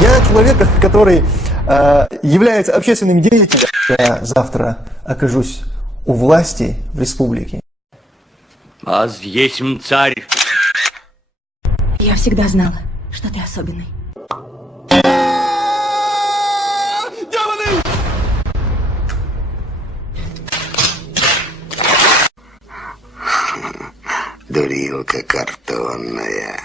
Я человек, который является общественным деятелем. Я завтра окажусь у власти в республике. Аз есмь царь. Я всегда знала, что ты особенный. Дурилка картонная.